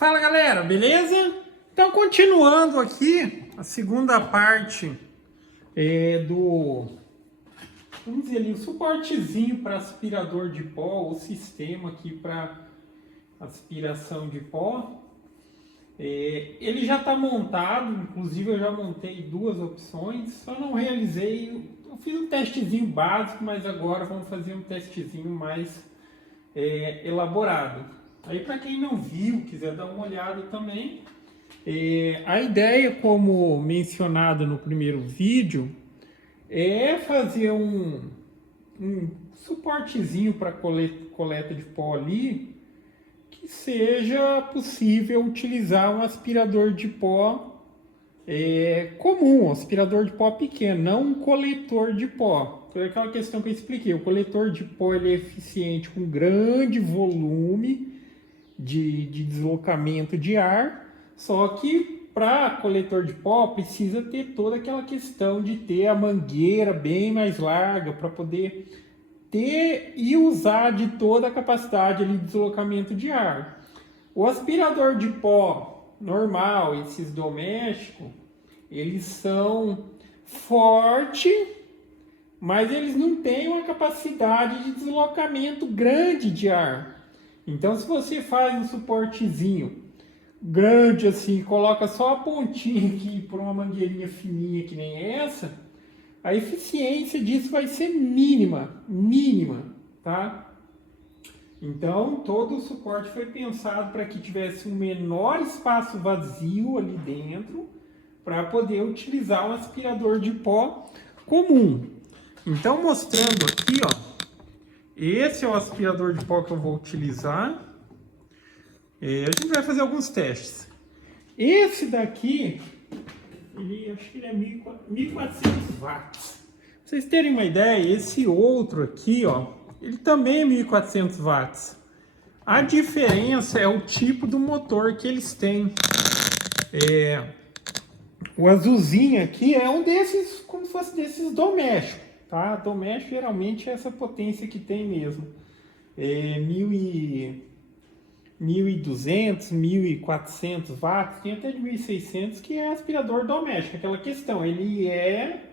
Fala galera, beleza? Então continuando aqui a segunda parte vamos dizer ali, o suportezinho para aspirador de pó, o sistema aqui para aspiração de pó. Ele já está montado, inclusive eu já montei duas opções, só não realizei, eu fiz um testezinho básico, mas agora vamos fazer um testezinho mais elaborado. Aí para quem não viu, quiser dar uma olhada também, a ideia, como mencionado no primeiro vídeo, é fazer um suportezinho para coleta de pó ali, que seja possível utilizar um aspirador de pó comum, um aspirador de pó pequeno, não um coletor de pó. Foi aquela questão que eu expliquei, o coletor de pó ele é eficiente com grande volume de deslocamento de ar, só que para coletor de pó precisa ter toda aquela questão de ter a mangueira bem mais larga para poder ter e usar de toda a capacidade ali de deslocamento de ar. O aspirador de pó normal, esses domésticos, eles são fortes, mas eles não têm uma capacidade de deslocamento grande de ar. Então, se você faz um suportezinho grande assim, coloca só a pontinha aqui por uma mangueirinha fininha que nem essa, a eficiência disso vai ser mínima, tá? Então, todo o suporte foi pensado para que tivesse um menor espaço vazio ali dentro, para poder utilizar um aspirador de pó comum. Então, mostrando aqui, ó, esse é o aspirador de pó que eu vou utilizar. A gente vai fazer alguns testes. Esse daqui, acho que ele é 1400 watts. Pra vocês terem uma ideia, esse outro aqui, ó, ele também é 1400 watts. A diferença é o tipo do motor que eles têm. O azulzinho aqui é um desses, como se fosse desses domésticos, tá? Doméstico geralmente é essa potência que tem mesmo. 1.200, 1.400 watts, tem até de 1.600, que é aspirador doméstico. Aquela questão, ele é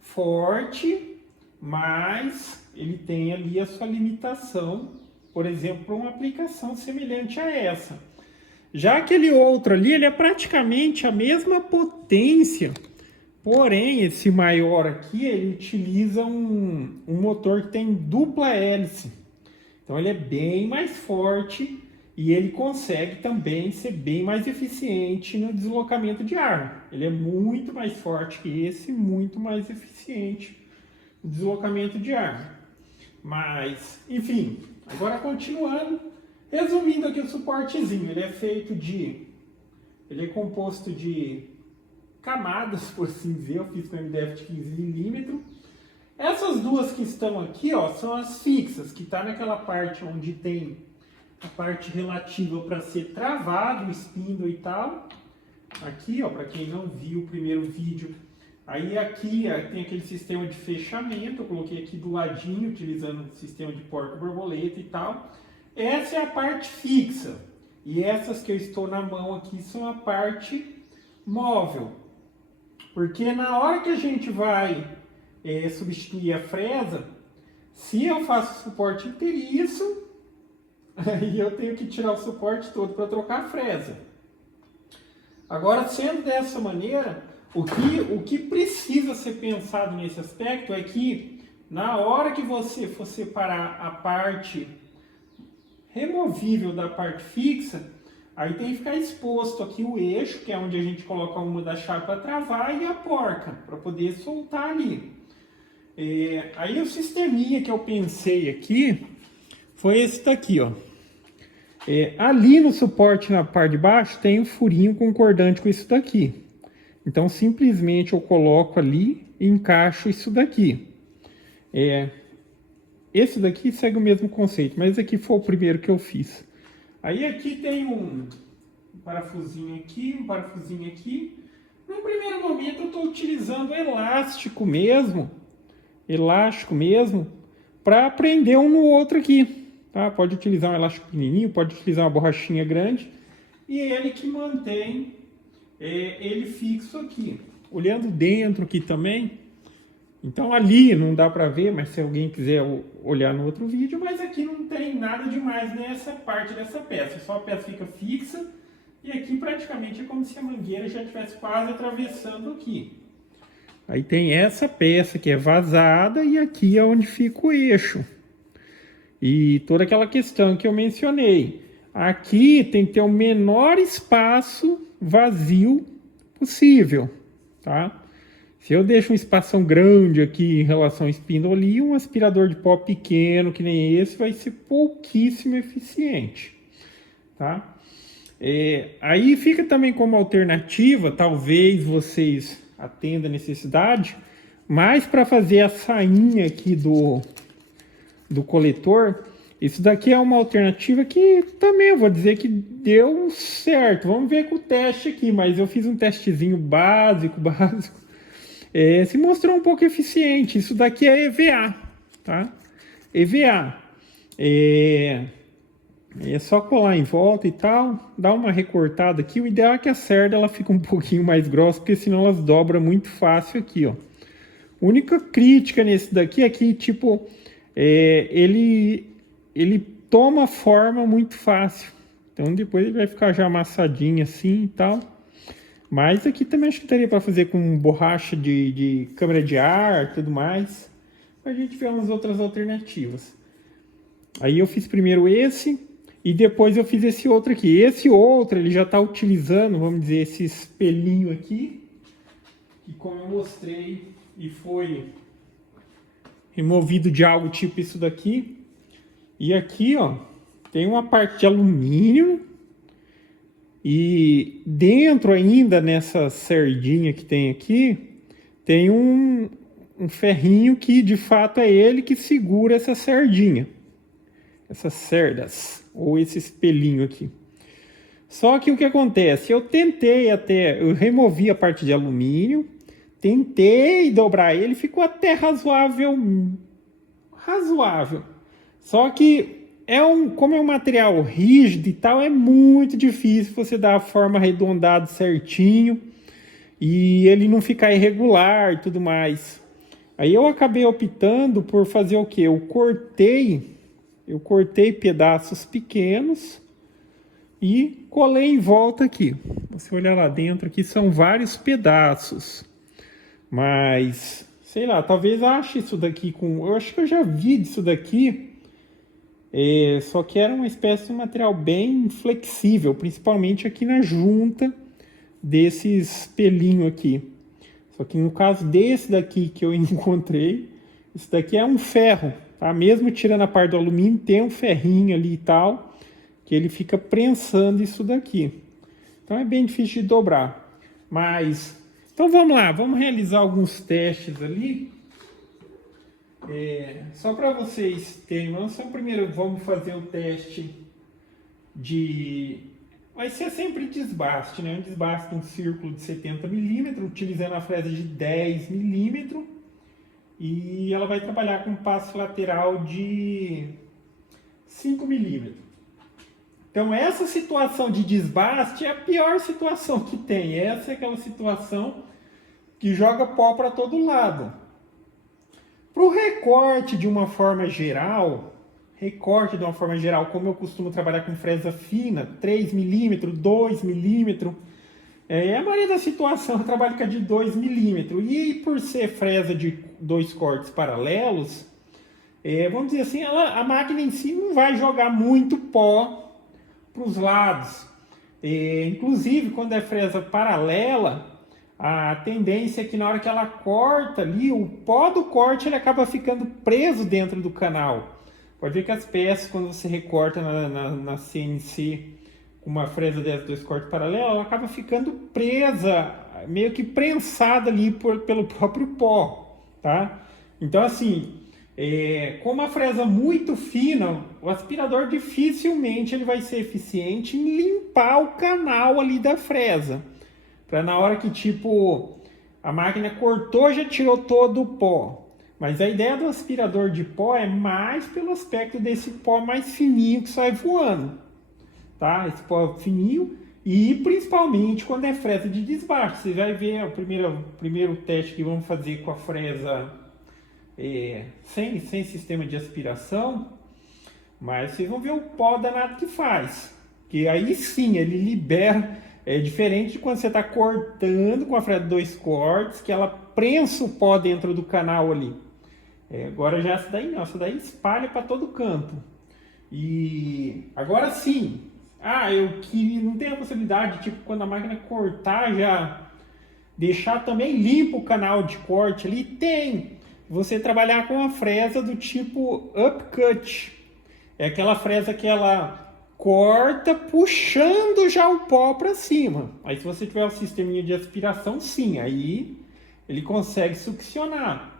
forte, mas ele tem ali a sua limitação, por exemplo, para uma aplicação semelhante a essa. Já aquele outro ali, ele é praticamente a mesma potência, porém, esse maior aqui, ele utiliza um motor que tem dupla hélice. Então, ele é bem mais forte e ele consegue também ser bem mais eficiente no deslocamento de ar. Ele é muito mais forte que esse, muito mais eficiente no deslocamento de ar. Mas, enfim, agora continuando, resumindo aqui o suportezinho, ele é composto de camadas, por assim dizer, eu fiz com MDF de 15 mm. Essas duas que estão aqui, ó, são as fixas, que está naquela parte onde tem a parte relativa para ser travado, o spindle e tal. Aqui, ó, para quem não viu o primeiro vídeo, aí aqui tem aquele sistema de fechamento, eu coloquei aqui do ladinho, utilizando o sistema de porta-borboleta e tal. Essa é a parte fixa, e essas que eu estou na mão aqui são a parte móvel. Porque na hora que a gente vai substituir a fresa, se eu faço o suporte inteiriço, aí eu tenho que tirar o suporte todo para trocar a fresa. Agora, sendo dessa maneira, o que precisa ser pensado nesse aspecto é que na hora que você for separar a parte removível da parte fixa, aí tem que ficar exposto aqui o eixo, que é onde a gente coloca uma da chave para travar, e a porca, para poder soltar ali. Aí o sisteminha que eu pensei aqui foi esse daqui, ó. Ali no suporte na parte de baixo tem um furinho concordante com isso daqui. Então simplesmente eu coloco ali e encaixo isso daqui. Esse daqui segue o mesmo conceito, mas esse aqui foi o primeiro que eu fiz. Aí aqui tem um parafusinho aqui, um parafusinho aqui. No primeiro momento eu estou utilizando elástico mesmo, para prender um no outro aqui. Tá? Pode utilizar um elástico pequenininho, pode utilizar uma borrachinha grande. e ele que mantém ele fixo aqui. Olhando dentro aqui também, então ali não dá para ver, mas se alguém quiser olhar no outro vídeo, mas aqui não tem nada demais nessa parte dessa peça, só a peça fica fixa e aqui praticamente é como se a mangueira já estivesse quase atravessando aqui. Aí tem essa peça que é vazada e aqui é onde fica o eixo. E toda aquela questão que eu mencionei. Aqui tem que ter o menor espaço vazio possível, tá? Se eu deixo um espação grande aqui em relação ao espindoli, um aspirador de pó pequeno, que nem esse, vai ser pouquíssimo eficiente, tá? Aí fica também como alternativa, talvez vocês atendam a necessidade, mas para fazer a sainha aqui do coletor, isso daqui é uma alternativa que também eu vou dizer que deu certo. Vamos ver com o teste aqui, mas eu fiz um testezinho básico. Se mostrou um pouco eficiente. Isso daqui é EVA, tá? EVA. É só colar em volta e tal, dar uma recortada aqui. O ideal é que a cerda ela fique um pouquinho mais grossa, porque senão elas dobram muito fácil aqui, ó. A única crítica nesse daqui é que, tipo, ele toma forma muito fácil. Então depois ele vai ficar já amassadinho assim e tal. Mas aqui também acho que daria para fazer com borracha de câmara de ar e tudo mais. A gente vê umas outras alternativas. Aí eu fiz primeiro esse e depois eu fiz esse outro aqui. Esse outro ele já está utilizando, vamos dizer, esse espelhinho aqui. Que como eu mostrei e foi removido de algo tipo isso daqui. E aqui, ó, tem uma parte de alumínio. E dentro ainda nessa cerdinha que tem aqui, tem um ferrinho que de fato é ele que segura essa cerdinha. Essas cerdas, ou esse espelhinho aqui. Só que o que acontece? Eu removi a parte de alumínio, tentei dobrar ele, ficou até razoável. Só que como é um material rígido e tal, é muito difícil você dar a forma arredondada certinho e ele não ficar irregular e tudo mais. Aí eu acabei optando por fazer o quê? Eu cortei pedaços pequenos e colei em volta aqui. Você olhar lá dentro aqui, são vários pedaços. Mas, sei lá, talvez ache isso daqui eu acho que eu já vi disso daqui. Só que era uma espécie de material bem flexível, principalmente aqui na junta desse espelhinho aqui. Só que no caso desse daqui que eu encontrei, esse daqui é um ferro, tá? Mesmo tirando a parte do alumínio, tem um ferrinho ali e tal, que ele fica prensando isso daqui. Então é bem difícil de dobrar. Então vamos lá, vamos realizar alguns testes ali. Só para vocês terem noção, primeiro vamos fazer o teste vai ser sempre desbaste, né? Um desbaste de um círculo de 70 milímetros, utilizando a fresa de 10 milímetros, e ela vai trabalhar com um passo lateral de 5 milímetros. Então essa situação de desbaste é a pior situação que tem. Essa é aquela situação que joga pó para todo lado. Para o recorte de uma forma geral, como eu costumo trabalhar com fresa fina, 3 milímetros, 2 milímetros, a maioria da situação eu trabalho com a de 2 milímetros. E por ser fresa de 2 cortes paralelos, vamos dizer assim, a máquina em si não vai jogar muito pó para os lados. Inclusive, quando é fresa paralela, a tendência é que na hora que ela corta ali, o pó do corte ele acaba ficando preso dentro do canal. Pode ver que as peças, quando você recorta na CNC com uma fresa dessa 2 cortes paralelos, ela acaba ficando presa, meio que prensada ali pelo próprio pó, tá? Então assim, com uma fresa muito fina, o aspirador dificilmente ele vai ser eficiente em limpar o canal ali da fresa. Para na hora que tipo a máquina cortou, já tirou todo o pó. Mas a ideia do aspirador de pó é mais pelo aspecto desse pó mais fininho que sai voando, tá? Esse pó fininho E principalmente quando é fresa de desbaste. Você vai ver o primeiro teste que vamos fazer com a fresa sem sistema de aspiração. Mas vocês vão ver o pó danado que faz. Que aí sim ele libera. É diferente de quando você está cortando com a fresa de 2 cortes, que ela prensa o pó dentro do canal ali. Agora já essa daí não, essa daí espalha para todo canto. E agora sim, eu que não tenho a possibilidade, tipo, quando a máquina cortar, já deixar também limpo o canal de corte ali, tem. Você trabalhar com a fresa do tipo upcut. É aquela fresa que ela corta puxando já o pó para cima. Aí se você tiver um sisteminha de aspiração, sim, aí ele consegue succionar.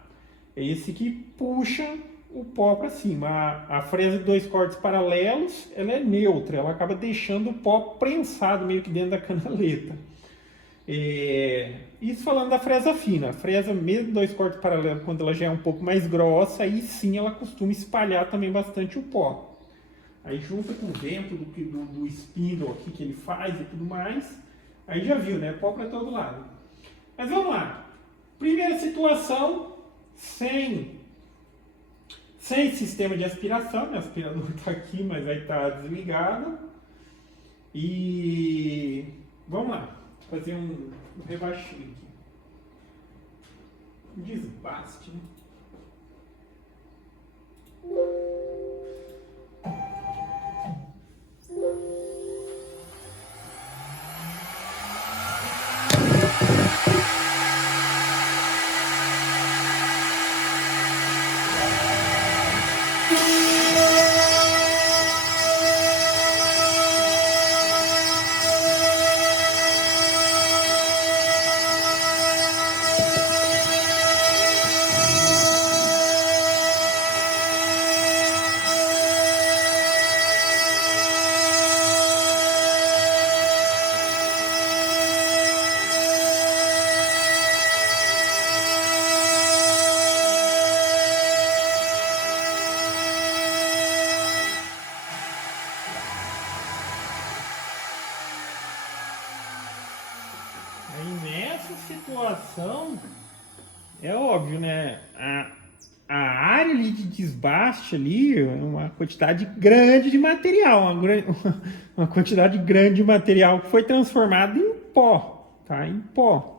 É esse que puxa o pó para cima. A fresa de 2 cortes paralelos, ela é neutra, ela acaba deixando o pó prensado meio que dentro da canaleta. Isso falando da fresa fina. A fresa mesmo de 2 cortes paralelos, quando ela já é um pouco mais grossa, aí sim ela costuma espalhar também bastante o pó. Aí junta com o vento do spindle aqui que ele faz e tudo mais, aí já viu, né? Pó para todo lado. Mas vamos lá. Primeira situação, sem sistema de aspiração. Meu aspirador está aqui, mas vai estar desligado. E vamos lá, fazer um rebaixinho aqui. Um desbaste, né? Situação é óbvio, né? A área ali de desbaste ali é uma quantidade grande de material, uma quantidade grande de material que foi transformado em pó, tá? Em pó.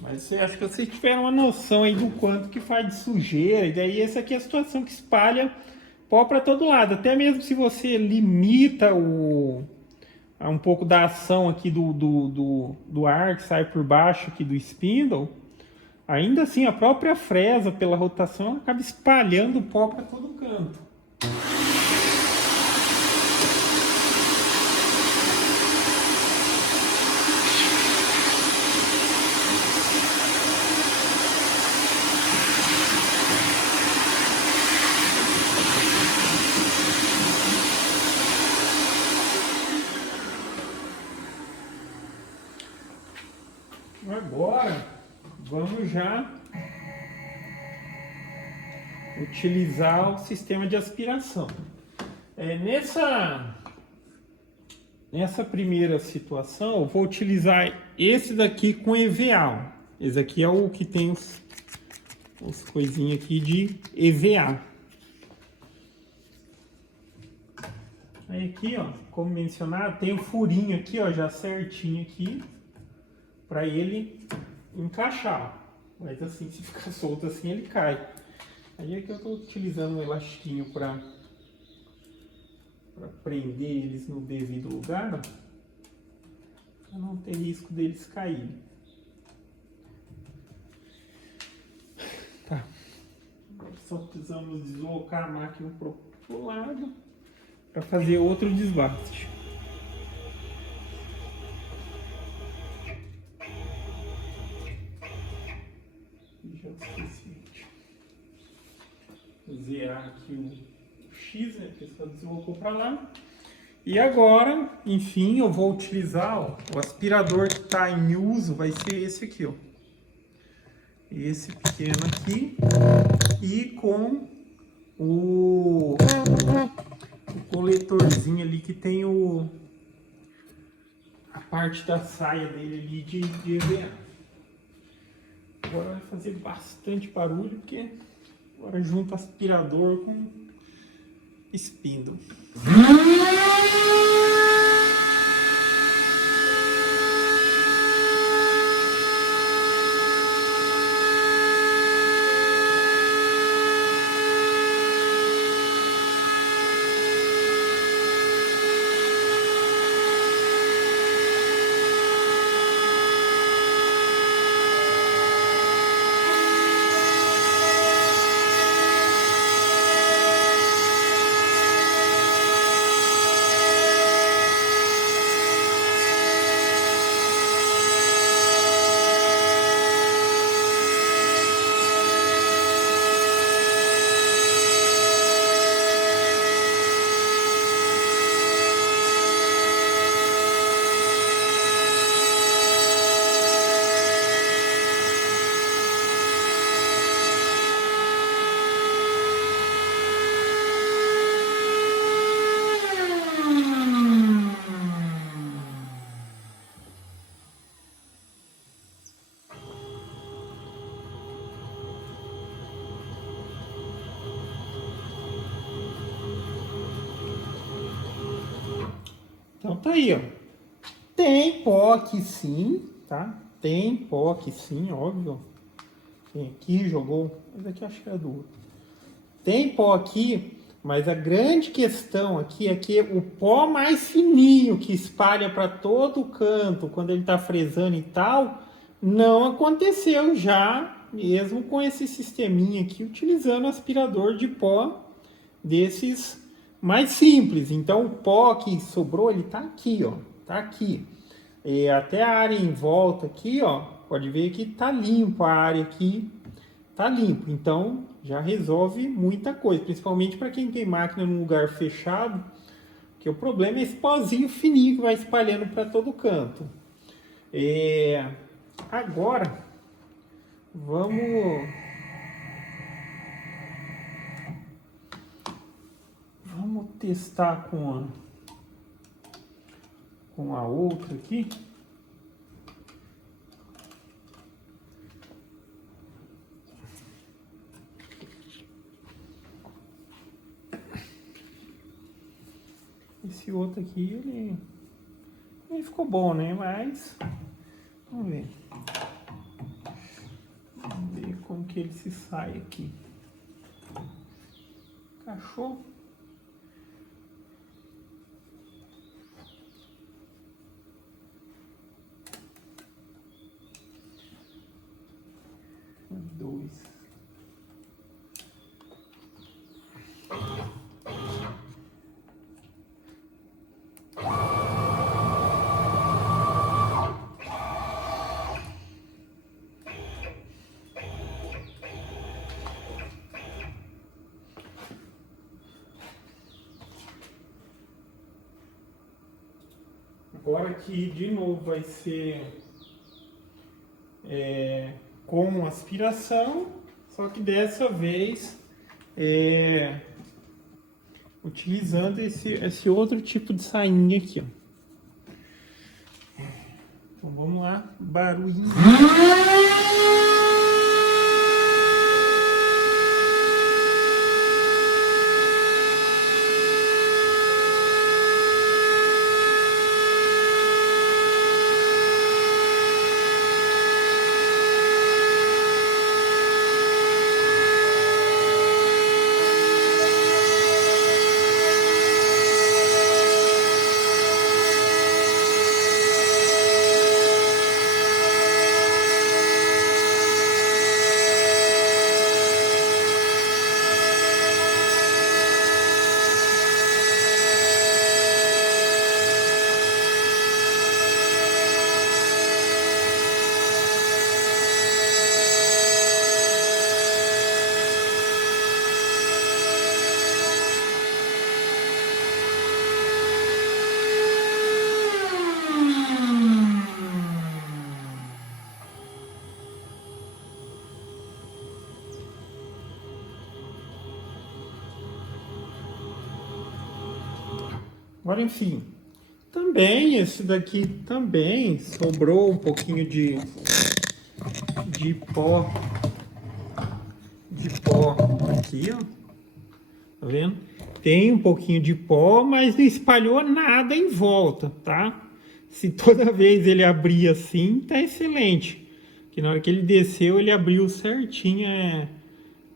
Mas eu acho que vocês tiveram uma noção aí do quanto que faz de sujeira, e daí essa aqui é a situação que espalha pó para todo lado. Até mesmo se você limita um pouco da ação aqui do ar que sai por baixo aqui do spindle, ainda assim a própria fresa pela rotação acaba espalhando o pó para todo canto. Agora vamos já utilizar o sistema de aspiração. Nessa primeira situação eu vou utilizar esse daqui com EVA. Esse aqui é o que tem os coisinhas aqui de EVA. Aí aqui, ó, como mencionado, tem o furinho aqui, ó, já certinho aqui, para ele encaixar. Mas assim, se ficar solto assim, ele cai. Aí aqui eu estou utilizando um elastiquinho para prender eles no devido lugar, para não ter risco deles caírem. Tá. Só precisamos deslocar a máquina pro lado para fazer outro desbaste. Já o suficiente. Zerar aqui o X, né? Que só deslocou para lá. E agora, enfim, eu vou utilizar, ó, o aspirador que está em uso, vai ser esse aqui, ó. Esse pequeno aqui. E com o coletorzinho ali que tem o parte da saia dele ali de EVA. Agora vai fazer bastante barulho, porque agora junta aspirador com espíndolo. Então tá aí, ó. Tem pó aqui sim, tá? Tem pó aqui sim, óbvio. Tem aqui, jogou. Mas aqui acho que é do outro. Tem pó aqui, mas a grande questão aqui é que o pó mais fininho que espalha para todo o canto quando ele tá fresando e tal, não aconteceu já, mesmo com esse sisteminha aqui, utilizando aspirador de pó desses mais simples. Então o pó que sobrou, ele tá aqui, ó, tá aqui. E até a área em volta aqui, ó, pode ver que tá limpo a área aqui, tá limpo. Então já resolve muita coisa, principalmente para quem tem máquina num lugar fechado, que o problema é esse pozinho fininho que vai espalhando para todo canto. Agora vamos testar com a outra aqui. Esse outro aqui, ele ficou bom, né? Mas vamos ver. Vamos ver como que ele se sai aqui. Encaixou. Dois. Agora aqui de novo vai ser com aspiração, só que dessa vez utilizando esse outro tipo de sainha aqui, ó. Então vamos lá, barulhinho. Agora, enfim, também, esse daqui também sobrou um pouquinho de pó. De pó aqui, ó. Tá vendo? Tem um pouquinho de pó, mas não espalhou nada em volta, tá? Se toda vez ele abrir assim, tá excelente. Que na hora que ele desceu, ele abriu certinho,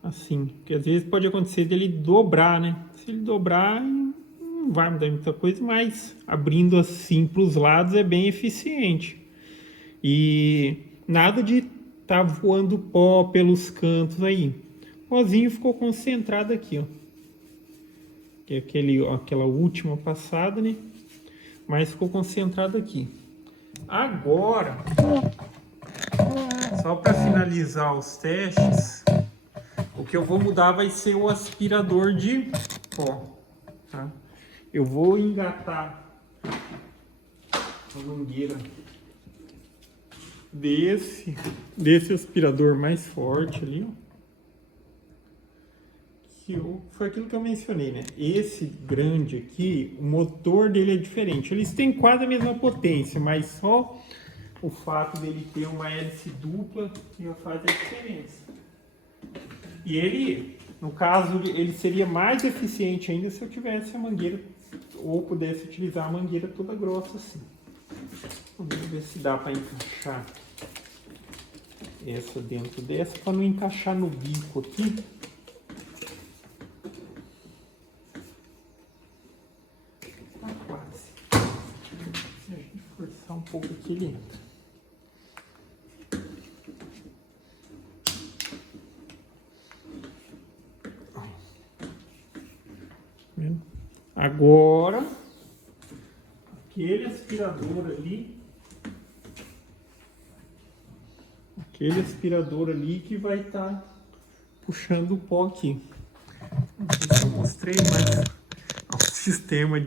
assim. Porque às vezes pode acontecer dele dobrar, né? Se ele dobrar, não vai mudar muita coisa, mas abrindo assim para os lados é bem eficiente. E nada de tá voando pó pelos cantos aí. O pozinho ficou concentrado aqui, ó. Que é aquela última passada, né? Mas ficou concentrado aqui. Agora, só para finalizar os testes, o que eu vou mudar vai ser o aspirador de pó, tá? Eu vou engatar a mangueira desse aspirador mais forte ali, ó. Foi aquilo que eu mencionei, né? Esse grande aqui, o motor dele é diferente. Eles têm quase a mesma potência, mas só o fato dele ter uma hélice dupla já faz a diferença. E ele, no caso, ele seria mais eficiente ainda se eu tivesse a mangueira, ou pudesse utilizar a mangueira toda grossa assim. Vamos ver se dá para encaixar essa dentro dessa, para não encaixar no bico aqui. Tá quase. Se a gente forçar um pouco aqui, ele entra. Agora, aquele aspirador ali que vai estar puxando o pó aqui. Não sei se eu mostrei, mas é um sistema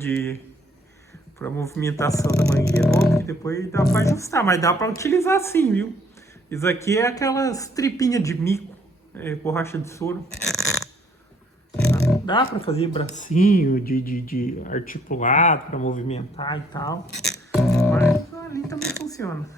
para movimentação da mangueira, que depois dá para ajustar, mas dá para utilizar sim, viu? Isso aqui é aquelas tripinhas de mico, borracha de soro. Dá para fazer bracinho de articulado para movimentar e tal, mas ali também funciona.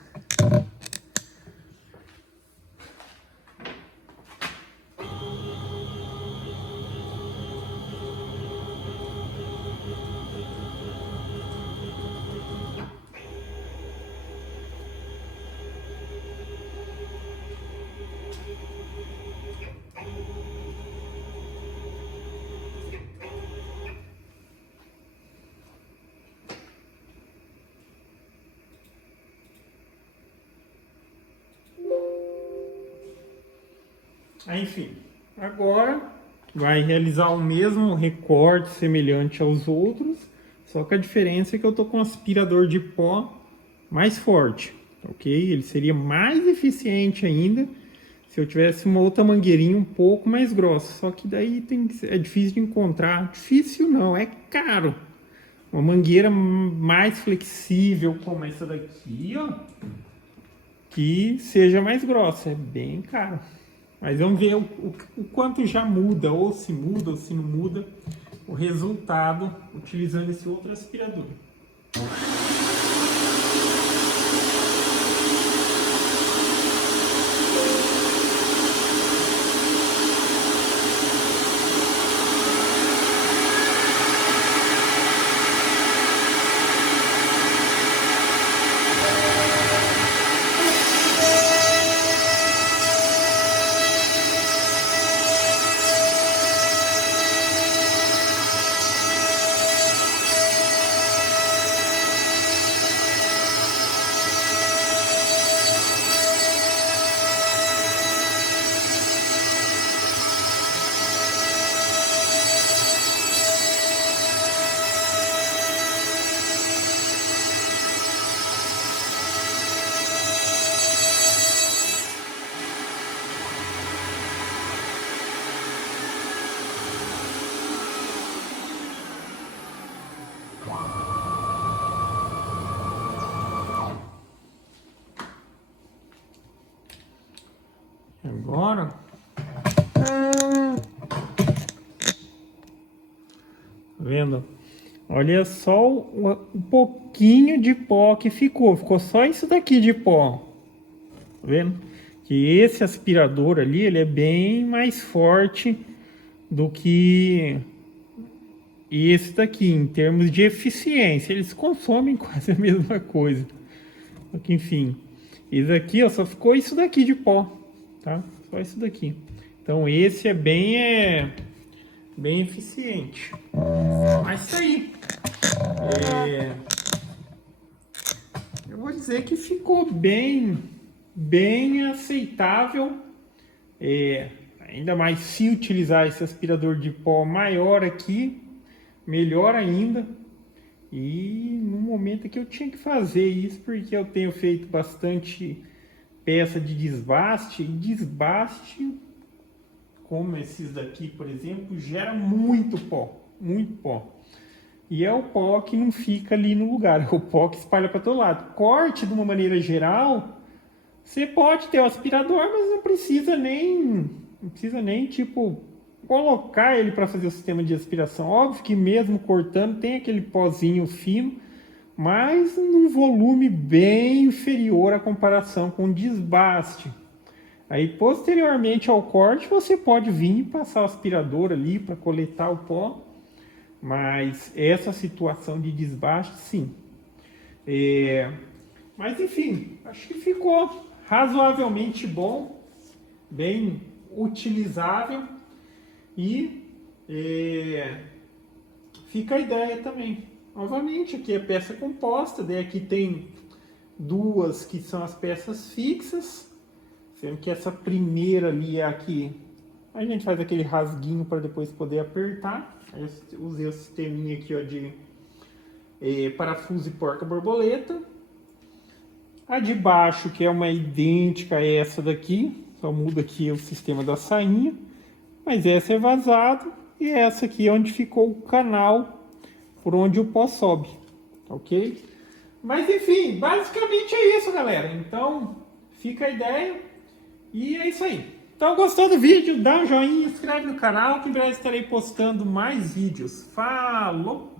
Enfim, agora vai realizar o mesmo recorte semelhante aos outros, só que a diferença é que eu tô com um aspirador de pó mais forte, ok? Ele seria mais eficiente ainda se eu tivesse uma outra mangueirinha um pouco mais grossa, só que daí é difícil de encontrar. Difícil não, é caro. Uma mangueira mais flexível como essa daqui, ó, que seja mais grossa, é bem caro. Mas vamos ver o quanto já muda, ou se não muda, o resultado utilizando esse outro aspirador. Agora, tá vendo? Olha só o pouquinho de pó que ficou. Ficou só isso daqui de pó. Tá vendo? Que esse aspirador ali, ele é bem mais forte do que esse daqui, em termos de eficiência. Eles consomem quase a mesma coisa. Só que, enfim, esse aqui, ó, só ficou isso daqui de pó, tá? Só isso daqui. Então esse é bem eficiente. Mas isso aí. Eu vou dizer que ficou bem aceitável. Ainda mais se utilizar esse aspirador de pó maior aqui, melhor ainda. E no momento que eu tinha que fazer isso, porque eu tenho feito bastante peça de desbaste, e desbaste, como esses daqui, por exemplo, gera muito pó, muito pó. E é o pó que não fica ali no lugar, é o pó que espalha para todo lado. Corte, de uma maneira geral, você pode ter o aspirador, mas não precisa nem tipo colocar ele para fazer o sistema de aspiração. Óbvio que mesmo cortando tem aquele pozinho fino, mas num volume bem inferior à comparação com o desbaste. Aí posteriormente ao corte você pode vir e passar o aspirador ali para coletar o pó, mas essa situação de desbaste sim. Mas enfim, acho que ficou razoavelmente bom, bem utilizável. E fica a ideia também. Novamente, aqui é peça composta, daí aqui tem duas que são as peças fixas, sendo que essa primeira ali é aqui. A gente faz aquele rasguinho para depois poder apertar. Aí eu usei o sisteminha aqui, ó, de parafuso e porca-borboleta. A de baixo, que é uma idêntica a essa daqui, só muda aqui o sistema da sainha. Mas essa é vazado e essa aqui é onde ficou o canal por onde o pó sobe, ok? Mas enfim, basicamente é isso, galera. Então fica a ideia e é isso aí. Então gostou do vídeo? Dá um joinha, inscreve no canal que em breve estarei postando mais vídeos. Falou!